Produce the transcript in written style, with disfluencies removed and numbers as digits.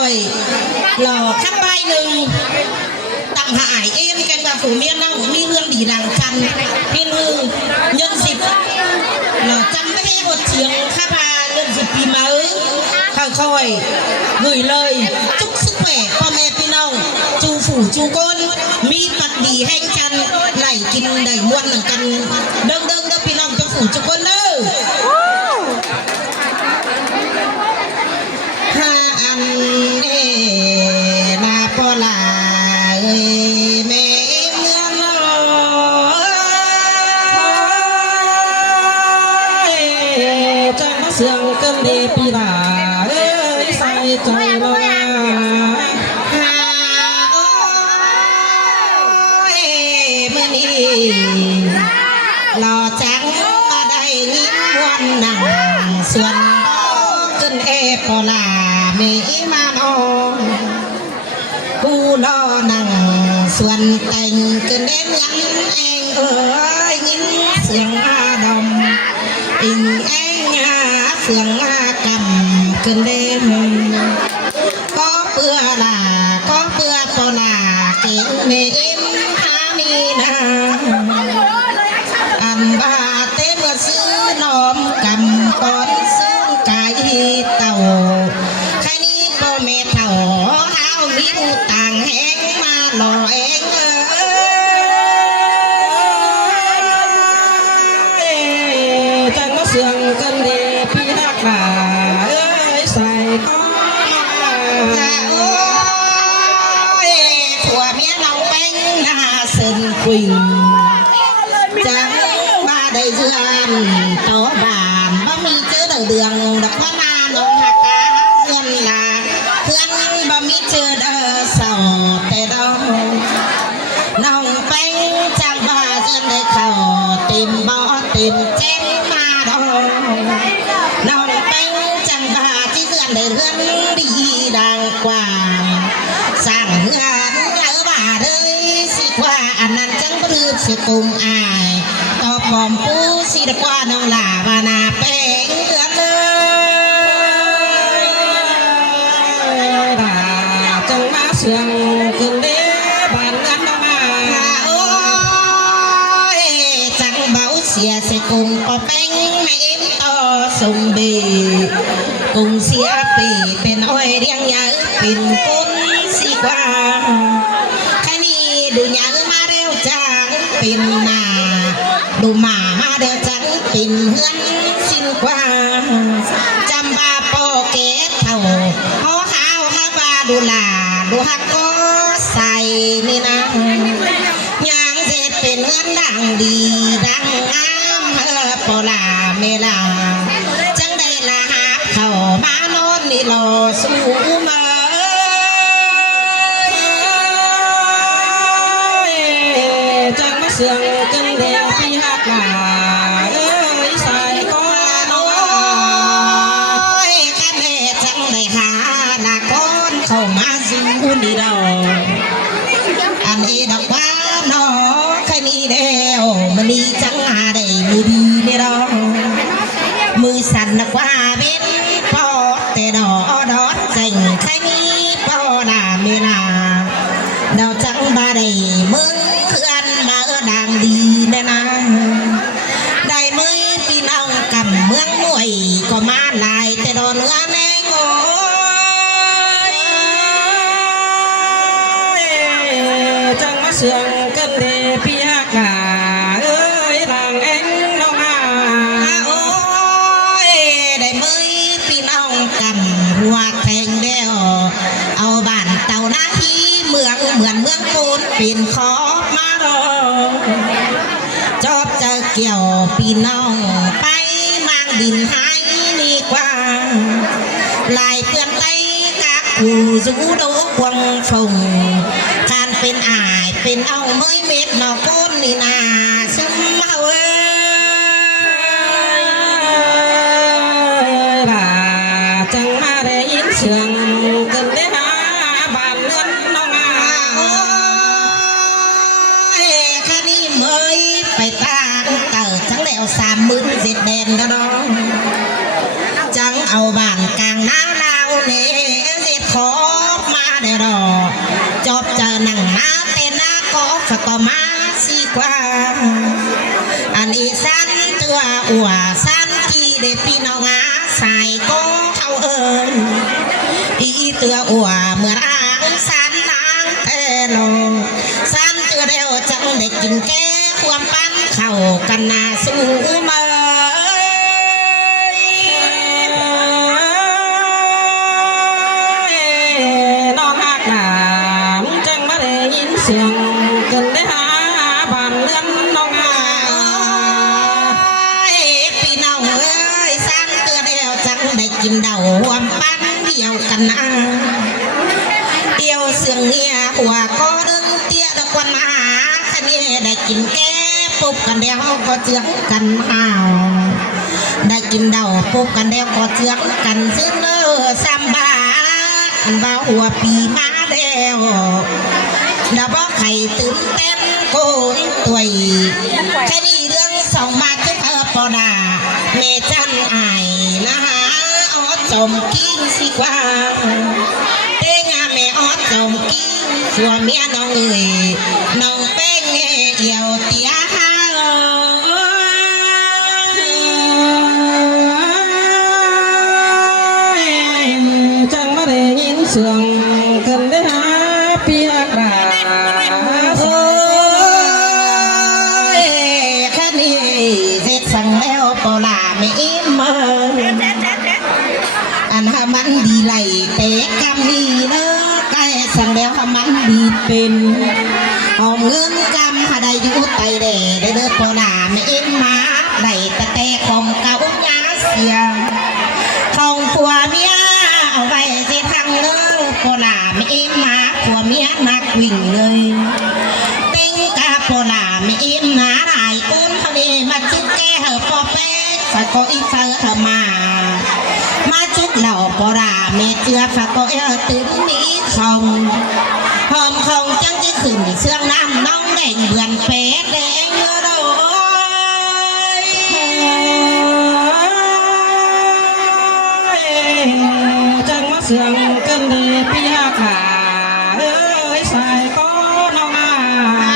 อยหล่อข้างใบหนึ่งต่างหายเอ็มกันกับผู้เมียนั่งมีเรื่องดีดังกันพี่มือเงิน10หล่อจำไม่ให้อดเฉียงข้าพาเงิน10ปีมาค่อยๆลุยเลยทุกสุขแหวพ่อแม่พี่น้องจูฝูจูก้นมีปัดดีให้กันไหลกินได้ม้วนหนังกันเดิงพี่น้องจูฝูจูก้นเด้ออันเอนาปลาแม่เมืองน้อยจังเสียงกันดีปีลาใส่ใจลอยฮาโอ้ยเมื่อนี้หล่อจังมาได้ยิ้มวันหนังส่วนจนเอปลาไม่มาโนผู้ล้อนั่งส่วนแต่งจนเอ็นยังเองยิ้มเสียงอาดมอิงเองเสียงอากำจนเด่นก็เปื่อละก็เปื่อปลาเก่งเมมหานีนาอันบาเต้เมื่อซื้อน้อมกำก่อนซื้อไก่เต่าใครนี้บ่เมเต่าหาวลิ้วต่างแห้งมาหล่อเองจังเสียงกันดีพี่นักหนาใส่ก้อนโอ้ยผัวเมียเราเป็นหน้าเส้นคุยจังมาได้เดือนโตบานบ่มีเจอเดืองดอกพะนาลงหักกาเพื่อนลาเพื่อนบ่มีเจอเด้อเศร้าแต่ดอกน้องเป็นจังบ้าจนได้เข้าเต็มบ่เต็มเจ็บมาดอกน้องเป็นจังบ้าที่เพื่อนได้เรื่องดีดังกว่าสั่งเงินแล้วบ้าเลยสิว่าอันนั้นจังบรื้อสิกุมอายต่อพร้อมผู้สิดกว่าน้องลาบานาเป้งเดือนเลยจังมาเสียงขึ้นเด้บ้านกันมาโอ้ยจังเบาเสียสิกุมปอเป้งไม่เอ็มต่อส่งบีกุงเสียปีเป็นอ้อยเรียงยาเป็นกุนสิกว่าแค่นี้ดูยามาเร็วจังเป็นนาดูหมาเดียวจังเป็นเฮือนสิ้นกว่าจำบาโปเกตเท่าหอขาวฮาบาดูลาดูฮักก็ใส่นี่นะยางเสร็จเป็นเฮือนดังดีดังงามปลาเมลาจังได้ละฮักเข้ามานอนนี่รอสู้มาจังมาเสียงกันเดียวพี่ฮักหนาใส่ก้อนน้อยกันเดจังได้หาหน้าก้อนเข้ามาสู่นี่ดอกอันนี้ดอกว่าน้อใครนี่เดียวมันนี่จังหาได้มือดีนี่ดอกมือสั่นนักว่าเป็นปอแต่ดอกจังใครนี่ปอหน้าเมนาดาวจังบาได้มึงเพื่อนมาดังดีแน่นะได้มือพี่น้องกับเมืองมวยก็มาลายแต่ดอนเนื้อแน่งโอยจังมาเสียงกันเดพี่ฮักหนาทางเอ็งน้องมาโอ้ยได้มือพี่น้องกับหัวแทงเดียวเอาบ้านเต่าหน้าที่เมืองเหมือนเมืองปูนปีนขอบมารอจอบจะเกี่ยวพี่น้องไปมางดินหายนี่กว่าลายเตือนไตกับผู้สูโดควงฟงคานเป็นอายเป็นเอาเมยเม็ดนอก้นนี่นาซึมเมาจังมาได้ยินเสียงกันได้หาบ้านเรือนน้องมาโอ้ยคันนี้เมยไปตางเกิดจังแล้ว30,000เจ็ดแดนก็น้องจังเอาบ้านกลางน้าเราเนี่ยเจ็ดขอ จบเจอหนังหน้าเต้นหน้าก็ฝากก็มาสีกว่าอันอีสันตัวอัวสันที่เด็พี่น้องอาใส่ก็เขาเอิญอีตัวอัวเมื่อร่างสันนางเตลงสันตัวเดียวจะได้กินแก่ความปั้นเข้ากันนาสู้มาเสียงกันได้หาบ้านเรือนน้องอาพี่น้องเอ้ยสร้างเตือเดียวจังได้กินเดาหวมปั้นเดียวกันนะเดียวเสียงเงียหัวก็ดึงเตี้ยตะกวันมาหาคันนี้ได้กินแก่ปุ๊บกันเดียวก็เจือกกันอ้าวได้กินเดาปุ๊บกันเดียวก็เจือกกันซึ่งเนื้อซ้ำบ้าอันบ้าหัวปีมาเดียวดับว่าไข่ตื่นเต้นโกนตัวแค่นี้เรื่องสองมาทุกปอดาเมจันไอนะฮะออจมกิ้งสิกว่าเต้งาแม่ออจมกิ้งส่วนเมียน้องเอ๋ยน้องเป้งเอี่ยวเตี้ยฮาจังมาได้ยินเสียงกันได้หาปีอักราโอ้ยแค่นี้เสร็จสั่งแล้วปลาไม่อิ่มมาอันหามันดีไหลเตะกำนี่เนอะใกล้สั่งแล้วหามันดีเป็นหอมเงินกำหาได้อยู่ไตเด้ได้เด้อปลาไม่อิ่มมาได้แต่แต่ของเก่าหน้าเสียของผัวเมียเอาไว้เสียทางเนอะปลาไม่อิ่มมาผัวเมียนักวิ่งเลยเต็งกาปลาไม่อิ่มหนาหลายอุ้นเขาเลยมาจุดแก่เหอะปอเป๊กฝากก็อีเฟอร์เขามาจุดเหล่าปลาไม่เจือฝากก็เออตื่นนี้ของหอมของจังจะขึ้นเสื่องน้ำน้องแดงเบือนเป็ดแดงเออจังมาเสื่องกันเลยพี่ฮักขาเอ้ยสายก็